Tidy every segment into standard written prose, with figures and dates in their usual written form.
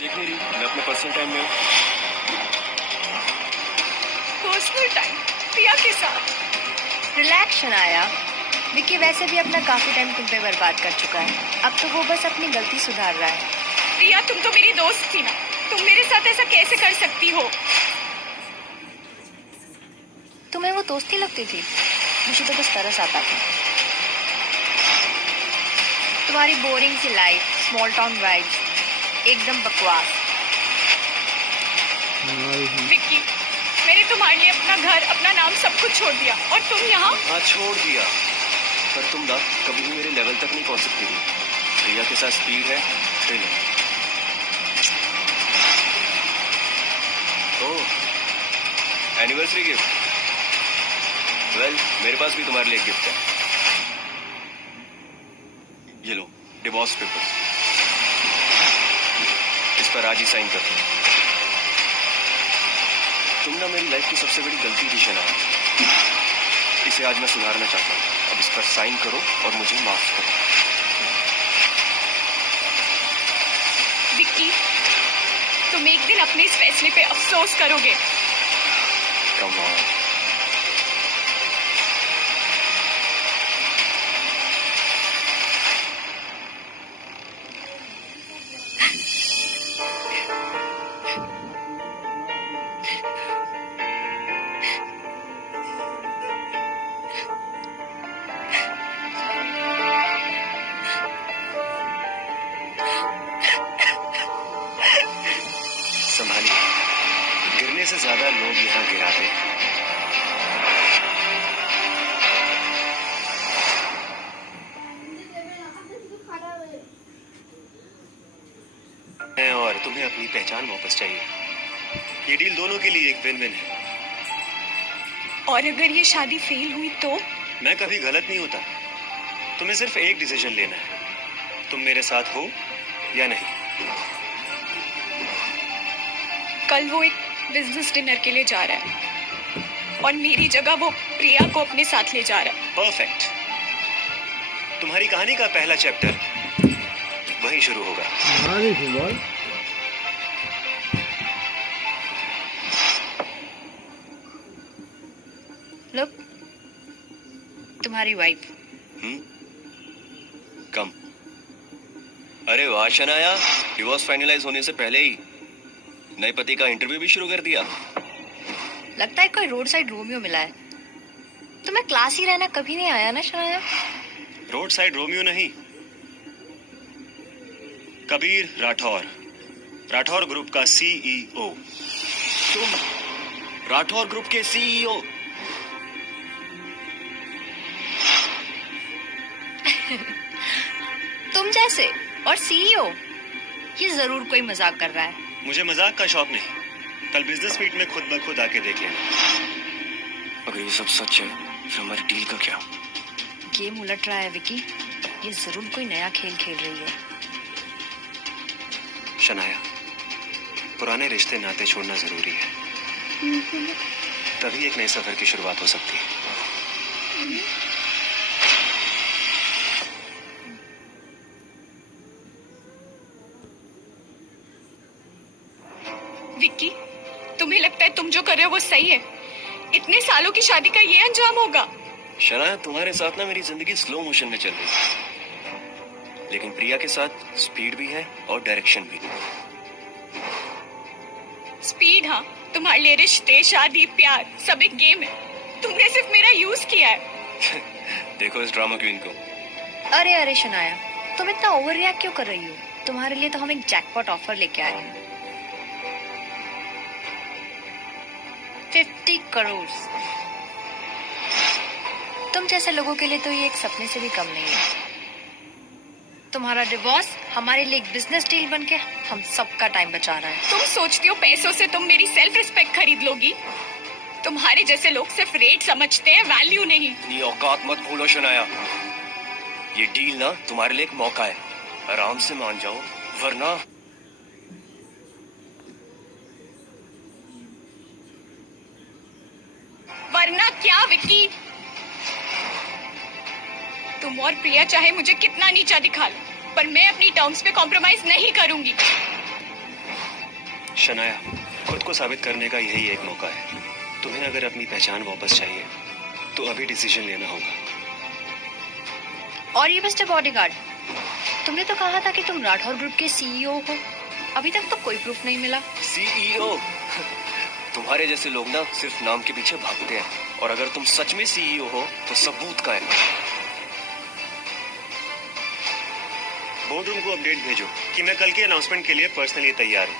देख नहीं रही मैं अपने पर्सनल टाइम में हूँ। पर्सनल टाइम प्रिया के साथ। रिलैक्स शनाया। विक्की वैसे भी अपना काफी टाइम तुम पे बर्बाद कर चुका है। अब तो वो बस अपनी गलती सुधार रहा है। प्रिया तुम तो मेरी दोस्त थी ना, तुम मेरे साथ ऐसा कैसे कर सकती हो? तुम्हें वो दोस्ती लगती थी? मुझे तो बस तरस आता था। तुम्हारी बोरिंग सी लाइफ, स्मॉल टाउन वाइब्स, एकदम बकवास। विक्की, मैंने तुम्हारे लिए अपना घर, अपना नाम, सब कुछ छोड़ दिया और तुम यहाँ। हाँ छोड़ दिया, पर तुम ना कभी भी मेरे लेवल तक नहीं पहुंच सकती थी। प्रिया के साथ स्पीड है, थ्रिल है। ओह, एनिवर्सरी गिफ्ट। वेल, मेरे पास भी तुम्हारे लिए गिफ्ट है। ये लो, डिवोर्स पेपर्स। इस पर आज ही साइन कर दो। तुम ना मेरी लाइफ की सबसे बड़ी गलती थी शनाया। इसे आज मैं सुधारना चाहता हूँ। अब इस पर साइन करो और मुझे माफ करो। विक्की, तुम एक दिन अपने इस फैसले पे अफसोस करोगे। Come on. संभालिए, गिरने से ज्यादा लोग यहाँ गिराते हैं और तुम्हें अपनी पहचान वापस चाहिए। ये डील दोनों के लिए एक विन विन है। और अगर ये शादी फेल हुई तो? मैं कभी गलत नहीं होता। तुम्हें सिर्फ एक डिसीजन लेना है, तुम मेरे साथ हो या नहीं। कल वो एक बिजनेस डिनर के लिए जा रहा है और मेरी जगह वो प्रिया को अपने साथ ले जा रहा है। परफेक्ट। तुम्हारी कहानी का पहला चैप्टर वहीं शुरू होगा। लुक, तुम्हारी वाइफ। कम। अरे वाह शनाया, डिवोर्स फाइनलाइज होने से पहले ही नए पति का इंटरव्यू भी शुरू कर दिया। लगता है कोई रोड साइड रोमियो मिला है। तुम्हें क्लासी रहना कभी नहीं आया ना शनाया? रोड साइड रोमियो नहीं, कबीर राठौर, राठौर ग्रुप का सीईओ। तुम राठौर ग्रुप के सीईओ? तुम जैसे और सीईओ? ये जरूर कोई मजाक कर रहा है। मुझे मजाक का शौक नहीं। कल बिजनेस मीट में खुद ब खुद आके देख लेना। अगर ये सब सच है फिर हमारी डील का क्या? गेम उलट रहा है विकी। ये जरूर कोई नया खेल खेल रही है। शनाया, पुराने रिश्ते नाते छोड़ना जरूरी है, तभी एक नए सफर की शुरुआत हो सकती है। विक्की, तुम्हें लगता है तुम जो कर रहे हो वो सही है? इतने सालों की शादी का ये अंजाम होगा? शनाया, तुम्हारे साथ ना मेरी जिंदगी स्लो मोशन में चल रही है, लेकिन प्रिया के साथ स्पीड भी है और डायरेक्शन भी। स्पीड? हाँ, तुम्हारे लिए रिश्ते, शादी, प्यार सब एक गेम है। तुमने सिर्फ मेरा यूज किया है। देखो इस ड्रामा क्वीन को। अरे अरे शनाया, तुम इतना ओवर रिएक्ट क्यों कर रही हो? तुम्हारे लिए तो हम एक जैकपॉट ऑफर लेके आए हैं। 50 करोड़। तुम जैसे लोगों के लिए तो ये एक सपने से भी कम नहीं है। तुम्हारा डिवोर्स हमारे लिए एक बिजनेस डील बनके हम सबका टाइम बचा रहा है। तुम सोचती हो पैसों से तुम मेरी सेल्फ रिस्पेक्ट खरीद लोगी? तुम्हारे जैसे लोग सिर्फ रेट समझते हैं, वैल्यू नहीं। इतनी औकात मत भूलो शनाया। ये डील ना तुम्हारे लिए एक मौका है, आराम से मान जाओ वरना। वरना क्या विक्की? तुम और प्रिया चाहे मुझे कितना नीचा दिखा लो, पर मैं अपनी टर्म्स पे कॉम्प्रोमाइज नहीं करूंगी। शनाया, खुद को साबित करने का यही एक मौका है। तुम्हें अगर अपनी पहचान वापस चाहिए तो अभी डिसीजन लेना होगा। और ये मिस्टर बॉडीगार्ड, तुमने तो कहा था कि तुम राठौर ग्रुप के सीईओ हो। अभी तक तो कोई प्रूफ नहीं मिला। सीईओ? तुम्हारे जैसे लोग ना सिर्फ नाम के पीछे भागते हैं, और अगर तुम सच में सीईओ हो तो सबूत का है। बोर्ड रूम को अपडेट भेजो कि मैं कल के अनाउंसमेंट के लिए पर्सनली तैयार हूँ।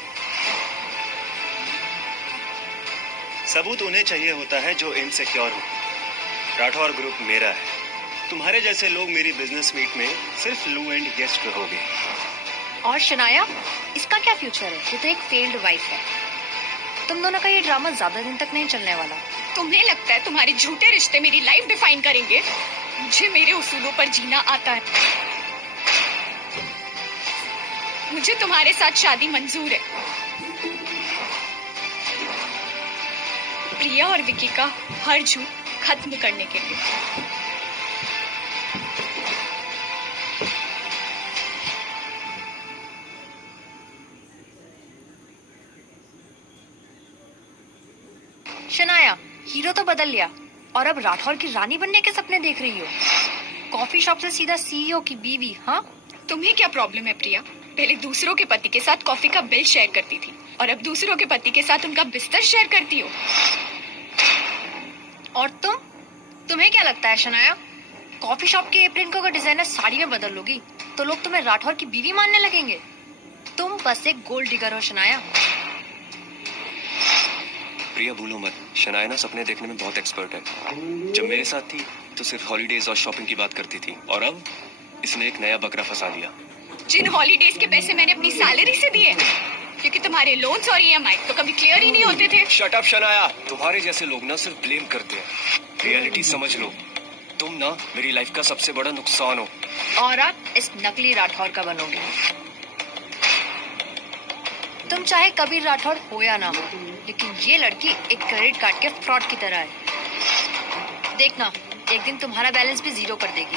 सबूत उन्हें चाहिए होता है जो इनसिक्योर हो। राठौर ग्रुप मेरा है। तुम्हारे जैसे लोग मेरी बिजनेस मीट में सिर्फ लो एंड गेस्ट रहोगे। और शनाया, इसका क्या फ्यूचर है? ये तो एक फेल्ड वाइफ है। तुम दोनों का ये ड्रामा ज्यादा दिन तक नहीं चलने वाला। तुम्हें लगता है तुम्हारे झूठे रिश्ते मेरी लाइफ डिफाइन करेंगे? मुझे मेरे उसूलों पर जीना आता है। मुझे तुम्हारे साथ शादी मंजूर है। प्रिया और विकी का हर झूठ खत्म करने के लिए। शनाया, हीरो तो बदल लिया और अब राठौर की रानी बनने के सपने देख रही हो। कॉफी शॉप से सीधा सीईओ की बीवी। हाँ, तुम्हें क्या प्रॉब्लम है प्रिया? पहले दूसरों के पति के साथ कॉफी का बिल शेयर करती थी और अब दूसरों के पति के साथ उनका बिस्तर शेयर करती हो। और तुम्हें क्या लगता है शनाया? कॉफी शॉप के एप्रिन को अगर डिजाइनर साड़ी में बदल लोगी तो लोग तुम्हें राठौर की बीवी मानने लगेंगे। तुम बस एक गोल्ड डिगर हो शनाया। प्रिया भूलो मत, शनाया ना सपने देखने में बहुत एक्सपर्ट है। जब मेरे साथ थी तो सिर्फ हॉलीडेज और शॉपिंग की बात करती थी, और अब इसने एक नया बकरा फंसा लिया। जिन हॉलीडेज के पैसे मैंने अपनी सैलरी से दिए, क्योंकि तुम्हारे लोन्स और ईएमआई तो कभी क्लियर ही नहीं होते थे। शट अप शनाया, तुम्हारे जैसे लोग ना सिर्फ ब्लेम करते हैं। रियलिटी समझ लो, तुम ना मेरी लाइफ का सबसे बड़ा नुकसान हो। और आप इस नकली राठौर का बनोगे। तुम चाहे कबीर राठौर हो या ना हो, लेकिन ये लड़की एक क्रेडिट कार्ड के फ्रॉड की तरह है। देखना, एक दिन तुम्हारा बैलेंस भी जीरो कर देगी।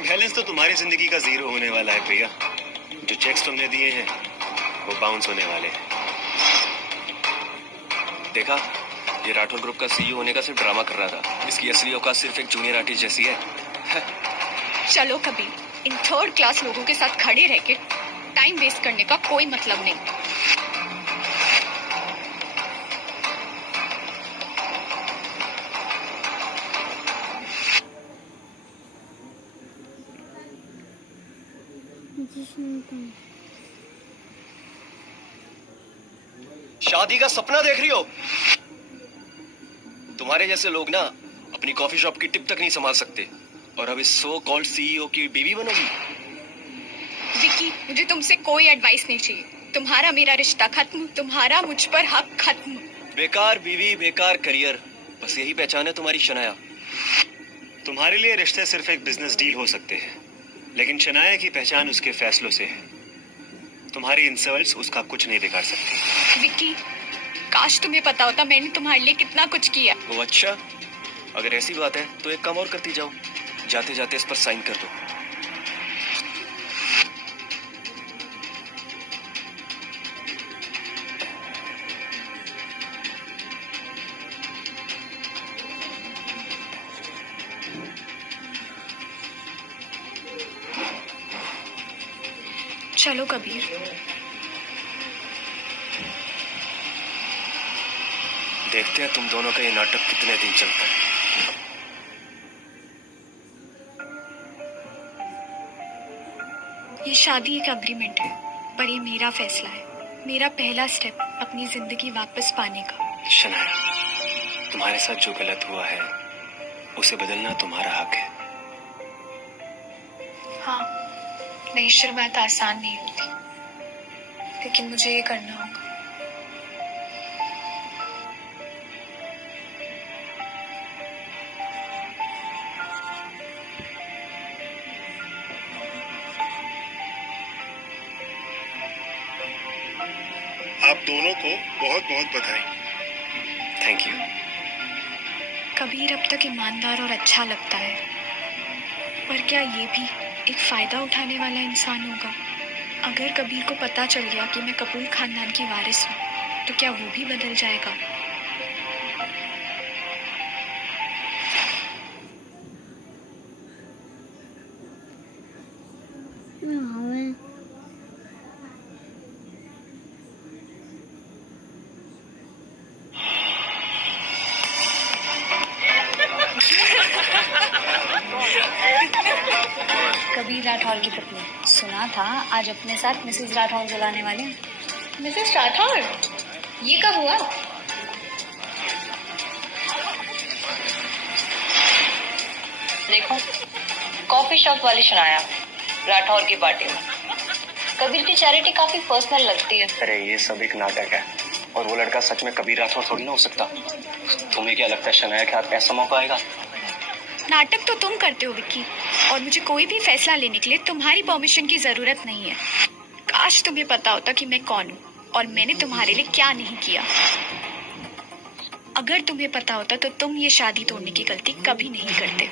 बैलेंस तो तुम्हारी जिंदगी का जीरो होने वाला है प्रिया। जो चेक्स तुमने दिए हैं वो बाउंस होने वाले हैं। देखा, ये राठौर ग्रुप का सीईओ होने का सिर्फ ड्रामा कर रहा था। इसकी असली औकात सिर्फ एक जूनियर आर्टिस्ट जैसी है। चलो कभी इन थर्ड क्लास लोगों के साथ खड़े रह के टाइम वेस्ट करने का कोई मतलब नहीं। शादी का सपना देख रही हो? तुम्हारे जैसे लोग ना अपनी कॉफी शॉप की टिप तक नहीं संभाल सकते, और अब इस सो कॉल्ड सीईओ की बीवी बनोगी। विकी, मुझे तुमसे कोई एडवाइस नहीं चाहिए। तुम्हारा मेरा रिश्ता खत्म, तुम्हारा मुझ पर हक खत्म। बेकार बीवी, बेकार करियर, बस यही पहचान है तुम्हारी शनाया। तुम्हारे लिए रिश्ते सिर्फ एक बिजनेस डील हो सकते हैं, लेकिन शनाया की पहचान उसके फैसलों से है। तुम्हारी इंसल्ट्स उसका कुछ नहीं बिगाड़ सकती। विकी, काश तुम्हें पता होता मैंने तुम्हारे लिए कितना कुछ किया। वो अच्छा, अगर ऐसी बात है तो एक काम और करती जाओ, जाते जाते इस पर साइन कर दो। चलो कबीर। देखते हैं तुम दोनों का ये नाटक कितने दिन चलता है। ये शादी एक अग्रीमेंट है, पर ये मेरा फैसला है, मेरा पहला स्टेप अपनी जिंदगी वापस पाने का। शनाया, तुम्हारे साथ जो गलत हुआ है उसे बदलना तुम्हारा हक है। हाँ, नई शुरुआत आसान नहीं होती, लेकिन मुझे ये करना होगा। आप दोनों को बहुत बहुत बधाई। Thank you. कबीर अब तक ईमानदार और अच्छा लगता है, पर क्या ये भी एक फायदा उठाने वाला इंसान होगा? अगर कबीर को पता चल गया कि मैं कपूर खानदान की वारिस हूँ, तो क्या वो भी बदल जाएगा? कबीर राठौर की पत्नी, सुना था आज अपने साथ मिसेस राठौर बुलाने वाले हैं। मिसेस राठौर, ये कब हुआ? देखो, कॉफी शॉप वाली शनाया राठौर की पार्टी में। कबीर की चैरिटी काफी पर्सनल लगती है। अरे ये सब एक नाटक है और वो लड़का सच में कबीर राठौर थोड़ी ना हो सकता। तुम्हें क्या लगता है शनाया के हाथ ऐसा मौका आएगा? नाटक तो तुम करते हो विक्की, और मुझे कोई भी फैसला लेने के लिए तुम्हारी परमिशन की जरूरत नहीं है। काश तुम्हें पता होता कि मैं कौन हूँ और मैंने तुम्हारे लिए क्या नहीं किया। अगर तुम्हें पता होता तो तुम ये शादी तोड़ने की गलती कभी नहीं करते।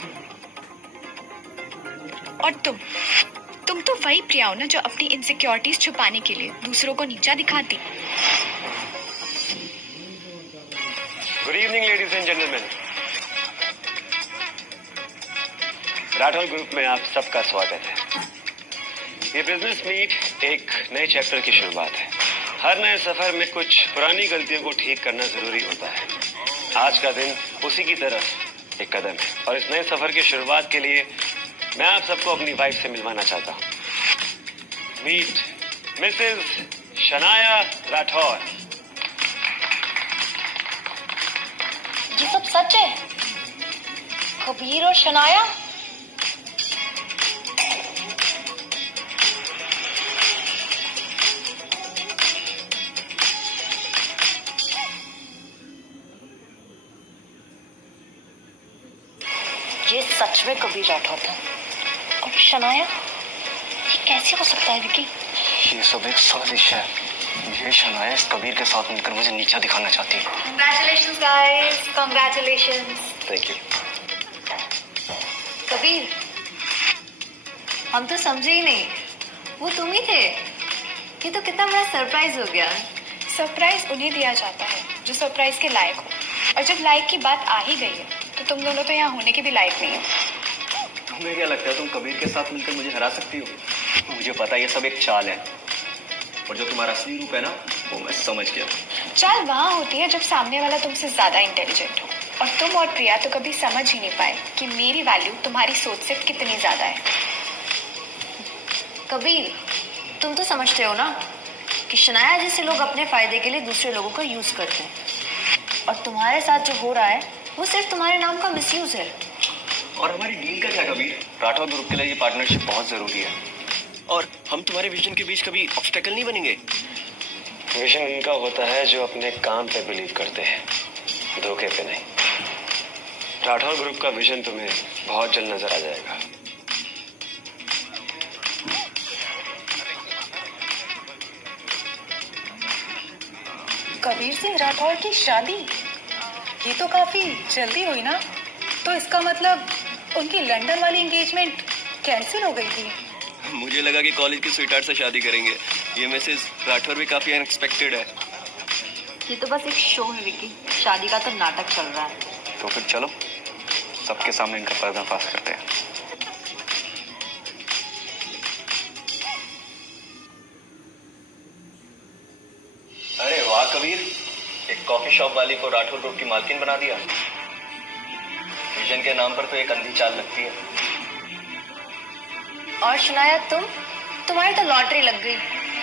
और तुम तो वही प्रिया हो ना जो अपनी इनसिक्योरिटीज छुपाने के लिए दूसरों को नीचा दिखाती। Good evening ladies and gentleman. Rathore group में आप सबका स्वागत है। ये बिजनेस मीट एक नए चैप्टर की शुरुआत है। हर नए सफर में कुछ पुरानी गलतियों को ठीक करना जरूरी होता है। आज का दिन उसी की तरफ एक कदम है और इस नए सफर की शुरुआत के लिए मैं आप सबको अपनी वाइफ से मिलवाना चाहता हूँ। Meet Mrs Shanaya Rathore. ये सब सच है? कबीर और शनाया? ये सच में कबीर राठौर था और शनाया? ये कैसे हो सकता है विकी? ये सब एक साजिश है। ये शनाया इस कबीर के साथ मिलकर मुझे नीचा दिखाना चाहती है। Congratulations guys, congratulations। Thank you. Kabir, हम तो समझे ही नहीं, वो तुम ही थे। ये तो कितना बड़ा सरप्राइज हो गया। सरप्राइज उन्हें दिया जाता है जो सरप्राइज के लायक हो, और जब लायक की बात आ ही गई है तो तुम दोनों तो यहाँ होने के भी लायक नहीं हो। तुम्हें क्या लगता है तुम कबीर के साथ मिलकर मुझे हरा सकती हो? मुझे पता है ये सब एक चाल है और जो तुम्हारा असली रूप है ना वो मैं समझ गया। चाल वहाँ होती है जब सामने वाला तुमसे ज्यादा इंटेलिजेंट हो, और तुम और प्रिया तो कभी समझ ही नहीं पाए कि मेरी वैल्यू तुम्हारी सोच से कितनी ज्यादा है। कबीर, तुम तो समझते हो ना कि शनाया जैसे लोग अपने फायदे के लिए दूसरे लोगों का यूज करते हैं, और तुम्हारे साथ जो हो रहा है वो सिर्फ तुम्हारे नाम का मिसयूज है। और हमारी डील का क्या कबीर? राठौर ग्रुप के लिए ये पार्टनरशिप बहुत जरूरी है और हम तुम्हारे विजन के बीच कभी ऑब्स्टेकल नहीं बनेंगे। विजन उनका होता है जो अपने काम पे बिलीव करते हैं, धोखे पे नहीं। राठौर ग्रुप का विजन तुम्हें बहुत जल्द नजर आ जाएगा। कबीर सिंह राठौर की शादी? ये तो काफी जल्दी हुई ना? तो इसका मतलब उनकी लंदन वाली एंगेजमेंट कैंसिल हो गई थी। मुझे लगा कि कॉलेज की स्वीटहार्ट से शादी करेंगे। ये मिसेस राठौर भी काफी अनएक्सपेक्टेड है। ये तो बस एक शो है विकी, शादी का तो नाटक चल रहा है। तो फिर चलो सबके सामने इनका पर्दाफाश करते हैं। अरे वाह कबीर, एक कॉफी शॉप वाली को राठौर ग्रुप की मालकिन बना दिया। विजन के नाम पर तो एक अंधी चाल लगती है। और शनाया, तुम्हारी तो लॉटरी लग गई।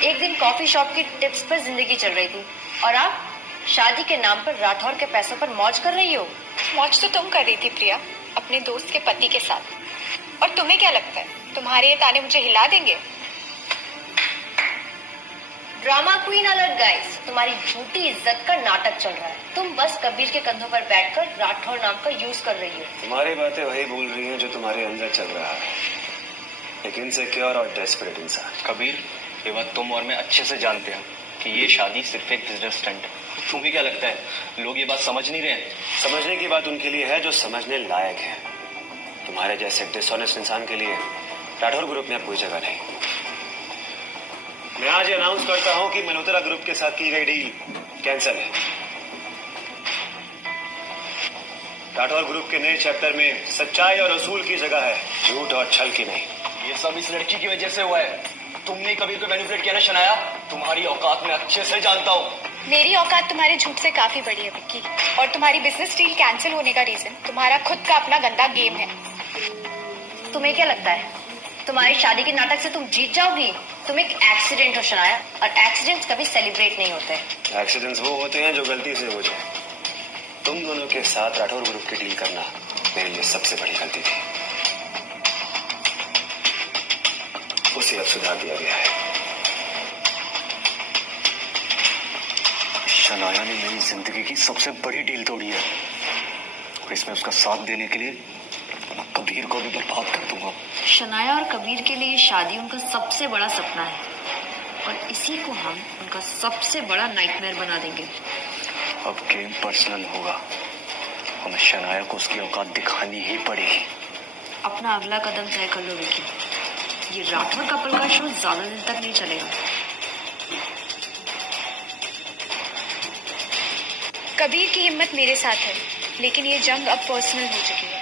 एक दिन कॉफी शॉप की टिप्स पर जिंदगी चल रही थी और आप शादी के नाम पर राठौर के पैसों पर मौज कर रही हो। मौज तो तुम कर रही थी प्रिया, अपने दोस्त के पति के साथ। और तुम्हें क्या लगता है तुम्हारे ये ताने मुझे हिला देंगे? ड्रामा क्वीन अलर्ट गाइस, तुम्हारी झूठी इज्जत का नाटक चल रहा है। तुम बस कबीर के कंधों पर बैठकर राठौर नाम का यूज कर रही हो। तुम्हारी बातें वही बोल रही हैं जो तुम्हारे अंदर चल रहा है, एक इनसिक्योर और डेस्परेट इंसान। कबीर, ये बात तुम और मैं अच्छे से जानते हैं कि ये शादी सिर्फ एक बिजनेस स्टंट है। तुम्हें क्या लगता है लोग ये बात समझ नहीं रहे? समझने की बात उनके लिए है जो समझने लायक है। तुम्हारे जैसे डिसऑनेस्ट इंसान के लिए राठौर ग्रुप में अब कोई जगह नहीं। मैं आज ये अनाउंस करता हूं कि मल्होत्रा ग्रुप के साथ की गई डील कैंसिल है। राठौर ग्रुप के नए चैप्टर में सच्चाई और असूल की जगह है, झूठ और छल की नहीं। ये सब इस लड़की की वजह से हुआ है। तुमने कबीर को मैनिपुलेट किया ना शनाया, तुम्हारी औकात मैं अच्छे से जानता हूँ। मेरी औकात तुम्हारे झूठ से काफी बड़ी है विक्की, और तुम्हारी बिजनेस डील कैंसिल होने का रीजन तुम्हारा खुद का अपना गंदा गेम है। तुम्हें क्या लगता है तुम्हारी शादी के नाटक से तुम जीत जाओगी? तुम एक एक्सीडेंट हो शनाया, और एक्सीडेंट्स कभी सेलिब्रेट नहीं होते। एक्सीडेंट्स वो होते हैं जो गलती से हो जाए। तुम दोनों के साथ राठौर ग्रुप की डील करना मेरे लिए सबसे बड़ी गलती थी, उसे अब सुधार दिया गया है। शनाया ने मेरी जिंदगी की सबसे बड़ी डील तोड़ी है, और इसमें उसका साथ देने के लिए मैं कबीर को भी बर्बाद कर दूंगा। शनाया और कबीर के लिए शादी उनका सबसे बड़ा सपना है, और इसी को हम उनका सबसे बड़ा नाइटमेयर बना देंगे। अब गेम पर्सनल होगा, हमें शनाया को उसकी औकात दिखानी ही पड़ेगी। अपना अगला कदम तय कर लो विकी, ये राठौर कपल का शो ज्यादा दिन तक नहीं चलेगा। कबीर की हिम्मत मेरे साथ है, लेकिन ये जंग अब पर्सनल हो चुकी है।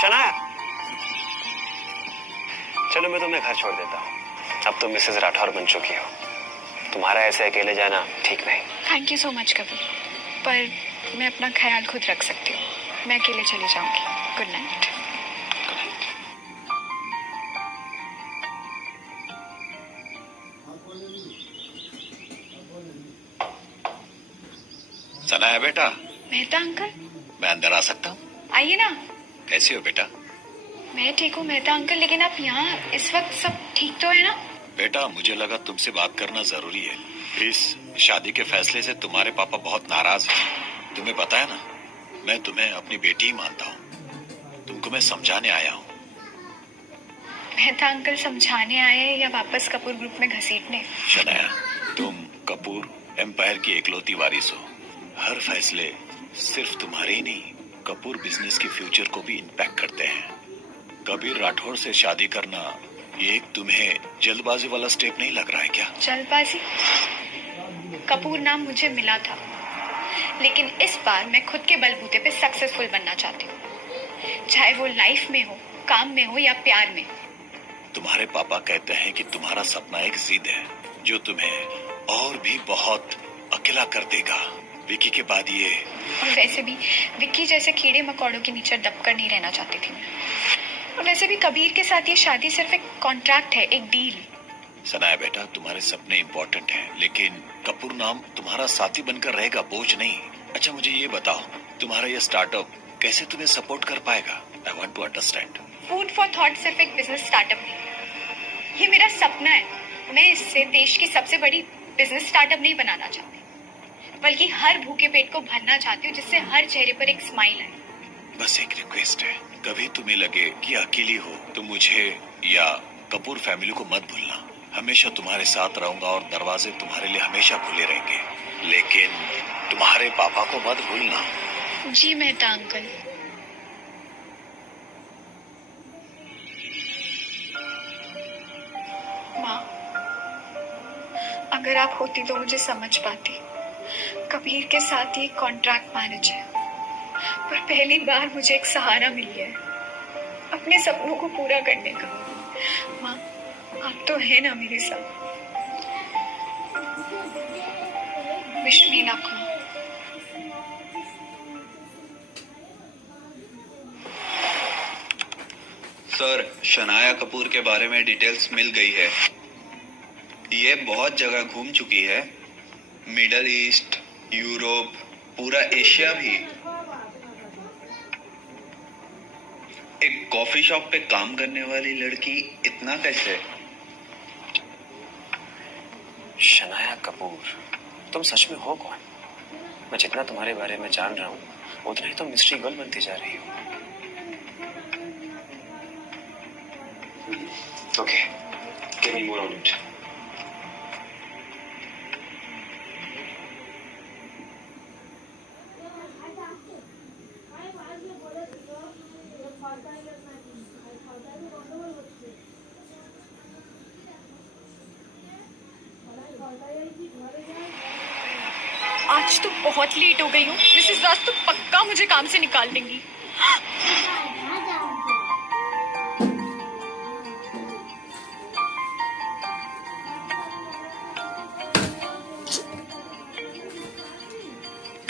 शनाया, चलो मैं तुम्हें घर छोड़ देता हूँ। अब तुम मिसेज राठौर बन चुकी हो, तुम्हारा ऐसे अकेले जाना ठीक नहीं। Thank you so much Kabir, पर मैं अपना ख्याल खुद रख सकती हूँ। मैं अकेले चली जाऊंगी। Good night. सनाया बेटा, मेहता अंकल, मैं अंदर आ सकता हूँ? आइए ना। कैसी हो बेटा? मैं ठीक हूँ मेहता अंकल, लेकिन आप यहाँ इस वक्त सब ठीक तो है ना? बेटा, मुझे लगा तुमसे बात करना जरूरी है। इस शादी के फैसले से तुम्हारे पापा बहुत नाराज हैं। तुम्हें पता है ना, मैं तुम्हें अपनी बेटी ही मानता हूँ। तुमको मैं समझाने आया हूँ। मेहता अंकल, समझाने आए या वापस कपूर ग्रुप में घसीटने? शनाया, तुम कपूर एम्पायर की एकलौती वारिस हो। हर फैसले सिर्फ तुम्हारे ही नहीं, कपूर बिजनेस के फ्यूचर को भी इम्पैक्ट करते हैं। कबीर राठौर से शादी करना ये एक तुम्हें जल्दबाजी वाला स्टेप नहीं लग रहा है क्या? जल्दबाजी? कपूर नाम मुझे मिला था, लेकिन इस बार मैं खुद के बलबूते पे सक्सेसफुल बनना चाहती हूँ, चाहे वो लाइफ में हो, काम में हो या प्यार में। तुम्हारे पापा कहते हैं कि तुम्हारा सपना एक जिद है जो तुम्हें और भी बहुत अकेला कर देगा। विकी के बाद ये, और वैसे भी विक्की जैसे कीड़े मकोड़ों के नीचे दबकर नहीं रहना चाहती थी मैं। और वैसे भी कबीर के साथ ये शादी सिर्फ एक कॉन्ट्रैक्ट है, एक डील। सनाया बेटा, तुम्हारे सपने इम्पोर्टेंट हैं, लेकिन कपूर नाम तुम्हारा साथी बनकर रहेगा, बोझ नहीं। अच्छा मुझे ये बताओ, तुम्हारा ये स्टार्टअप कैसे तुम्हें सपोर्ट कर पाएगा? I want to understand. Food for thought सिर्फ एक बिजनेस स्टार्टअप नहीं, ये मेरा सपना है। मैं इससे देश की सबसे बड़ी बिजनेस स्टार्टअप नहीं बनाना चाहती, बल्कि हर भूखे पेट को भरना चाहती हूँ, जिससे हर चेहरे पर एक स्माइल आए। बस एक रिक्वेस्ट है, कभी तुम्हें लगे कि अकेली हो तो मुझे या कपूर फैमिली को मत भूलना। हमेशा तुम्हारे साथ रहूंगा और दरवाजे तुम्हारे लिए हमेशा खुले रहेंगे, लेकिन तुम्हारे पापा को मत भूलना। जी मेहता अंकल। माँ, अगर आप होती तो मुझे समझ पाती। कबीर के साथ ये कॉन्ट्रैक्ट मैरिज है, पर पहली बार मुझे एक सहारा मिल गया है अपने सपनों को पूरा करने का। माँ, आप तो है ना मेरे साथ। विश मी लक माँ। सर, शनाया कपूर के बारे में डिटेल्स मिल गई है। ये बहुत जगह घूम चुकी है, मिडल ईस्ट, यूरोप, पूरा एशिया भी। एक कॉफी शॉप पे काम करने वाली लड़की इतना कैसे? शनाया कपूर, तुम सच में हो कौन? मैं जितना तुम्हारे बारे में जान रहा हूँ, उतना ही तुम मिस्ट्री गर्ल बनती जा रही हो। Okay, give me more on it. आज तो बहुत लेट हो गई हूँ। मिसेस दास तो पक्का मुझे काम से निकाल देंगी।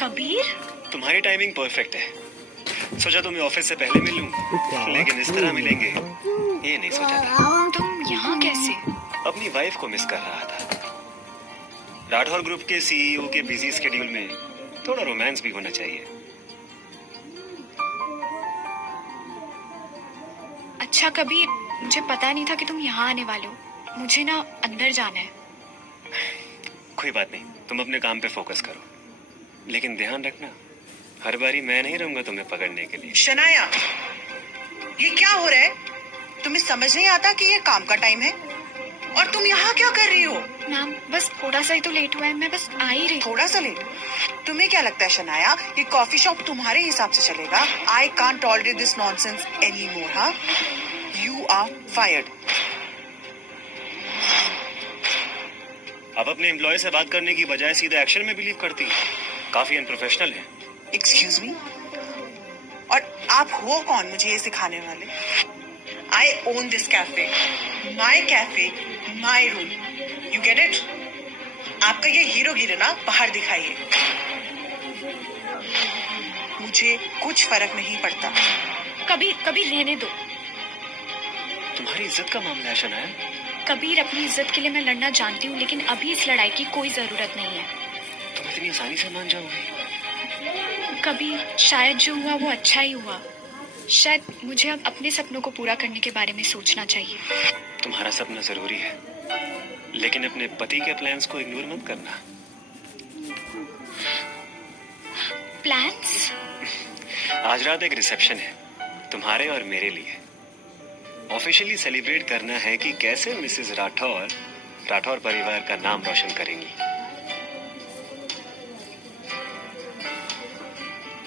कबीर, तुम्हारी टाइमिंग परफेक्ट है। सोचा तुम्हें ऑफिस से पहले मिलूं, लेकिन इस तरह मिलेंगे ये नहीं सोचा था। तुम यहाँ कैसे? अपनी वाइफ को मिस कर रहा था। राठौर ग्रुप के सीईओ के बिजी स्केड्यूल में थोड़ा रोमांस भी होना चाहिए। अच्छा कबीर, मुझे पता नहीं था कि तुम यहाँ आने वाले हो। मुझे ना अंदर जाना है। कोई बात नहीं, तुम अपने काम पे फोकस करो, लेकिन ध्यान रखना हर बारी मैं नहीं रहूंगा तुम्हें पकड़ने के लिए। शनाया, ये क्या हो रहा है? तुम्हें समझ नहीं आता कि ये काम का टाइम है? और तुम यहाँ क्या कर रही हो? मैम, बस थोड़ा सा ही तो लेट हुआ है, मैं बस आ ही रही। थोड़ा सा लेट? तुम्हें क्या लगता है शनाया, ये कॉफी शॉप तुम्हारे हिसाब से चलेगा? I can't tolerate this nonsense any more. हाँ, यू आर फायर्ड। अब अपने एम्प्लॉय से बात करने की बजाय सीधे एक्शन में बिलीव करती है। काफी अनप्रोफेशनल है। एक्सक्यूज मी, और आप हो कौन मुझे ये सिखाने वाले? I own this cafe, my cafe, my rule. You get it? आपका ये हीरोगिरी ना बाहर दिखाइए। मुझे कुछ फर्क नहीं पड़ता। कबीर रहने दो। तुम्हारी इज्जत का मामला है शनाया। कबीर, अपनी इज्जत के लिए मैं लड़ना जानती हूँ, लेकिन अभी इस लड़ाई की कोई जरूरत नहीं है। तुम इतनी आसानी से मान जाओगी? कबीर, शायद जो हुआ वो अच्छा ही हुआ। शायद मुझे अब अपने सपनों को पूरा करने के बारे में सोचना चाहिए। तुम्हारा सपना जरूरी है, लेकिन अपने पति के प्लान्स को इग्नोर मत करना। प्लान्स? आज रात एक रिसेप्शन है तुम्हारे और मेरे लिए। ऑफिशियली सेलिब्रेट करना है कि कैसे मिसेस राठौर परिवार का नाम रोशन करेंगी।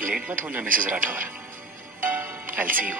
लेट मत होना Mrs Rathore. I'll see you.